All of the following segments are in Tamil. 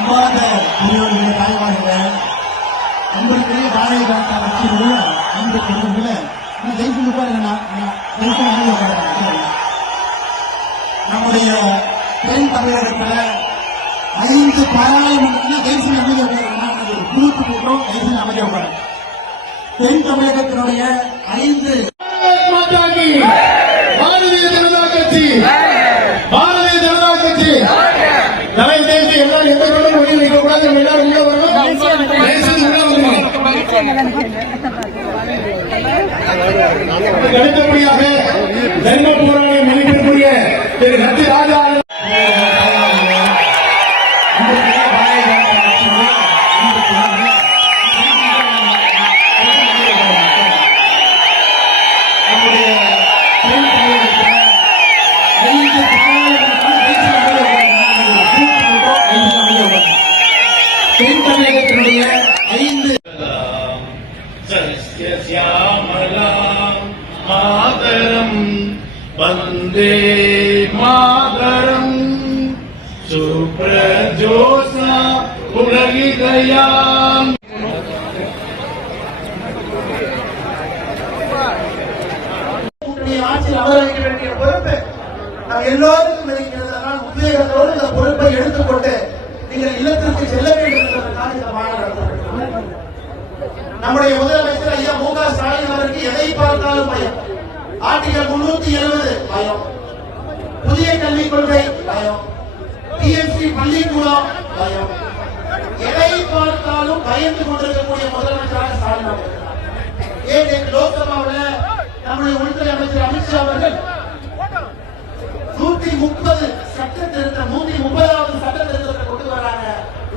அம்மாத பெரியவர்களே, தாய்மார்களே, அன்புக்குரிய பாரதிய ஜனதா கட்சியினுடைய அன்பு பெரியவர்களே, ஜெயிச்சு பாருங்கண்ணா, நம்முடைய தென் தமிழகத்துல 5 பாராளுமன்றத்தில் ஜெயிச்சு அமைதியாக குழுப்பு கூட்டம் ஜெயிச்சு அமைதியாக தென் தமிழகத்தினுடைய 5 பாரதிய ஜனதா கட்சி, பாரதிய ஜனதா கட்சி தலை தேசி எல்லாரும் எந்த கொண்டும் மொழி வைக்கக்கூடாது. எல்லாரும் உள்ள வரணும். அடுத்தபடியாக தர்ம போராளி மதிப்பிற்குரிய திரு சத்யராஜா தென்தமிழகத்தினுடைய 5 சஸ்யஸ்யாமலாம் மாதரம் வந்தே மாதரம் சுப்ரஜோசா உலகிதயாம். ஆட்சியில் அமர வைக்க வேண்டிய பொறுப்பு நாம் எல்லோருக்கும் இருக்கிறது. அதனால் உத்வேகத்தோடு இந்த பொறுப்பை எடுத்துக்கொண்டு நீங்கள் இல்லத்திற்கு செல்ல வேண்டும் என்பதற்காக இந்த மாநாடு நடத்தப்பட்டது. நம்முடைய முதலமைச்சர் ஐயா மு க ஸ்டாலின் அவருக்கு எதை பார்த்தாலும் பயம். ஆர்டிகல் 370 பயம், புதிய கல்விக் கொள்கை பயம், டிஎம்சி பள்ளிக்கூடம் பயம், எதை பார்த்தாலும் பயந்து கொண்டிருக்கக்கூடிய முதலமைச்சராக ஸ்டாலின் அவர்கள். ஏன் லோக்சபாவில் நம்முடைய உள்துறை அமைச்சர் அமித்ஷா அவர்கள் 130 சட்ட திருத்தம் 130வது சட்ட திருத்தத்தை கொண்டு வராங்க.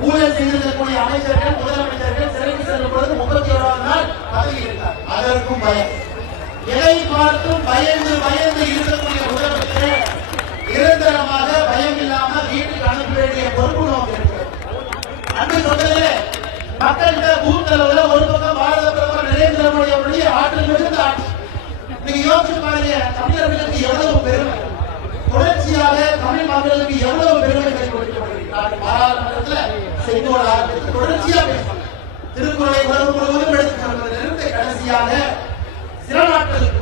ஊழல் செய்திருக்கக்கூடிய அமைச்சர்கள் முதலமைச்சர்கள் சிறைக்கு செல்லும் பொழுது 31வது நாள் பதவி இருந்தார். அதற்கும் பயம். எதை பார்த்தும் பயந்து பயந்து இருக்கக்கூடிய முதலமைச்சர் நிரந்தரமாக பயம் இல்லாம வீட்டுக்கு அனுப்ப வேண்டிய பொறுப்பு நோக்கி இருக்கிறது. அன்று சொன்னதே மக்கள்கிட்ட பூத் அளவில் ஒரு பக்கம் பாரத பிரதமர் நரேந்திர மோடி அவருடைய ஆற்றல் மிகுந்த ஆட்சி. நீங்க யோசிச்சு பாருங்க, தமிழர்களுக்கு எவ்வளவு பெருமை, தொடர்ச்சியாக தமிழ் மக்களுக்கு எவ்வளவு பெருமைகளை கொடுக்கப்படுகிறது. பாராளுமன்றத்தில் செய்தியோட ஆரம்பித்து தொடர்ச்சியாக பேசணும். திருக்குறளை உலகம் முழுவதும் எடுத்துச் செல்வதிலிருந்து கடைசியாக சில நாட்கள்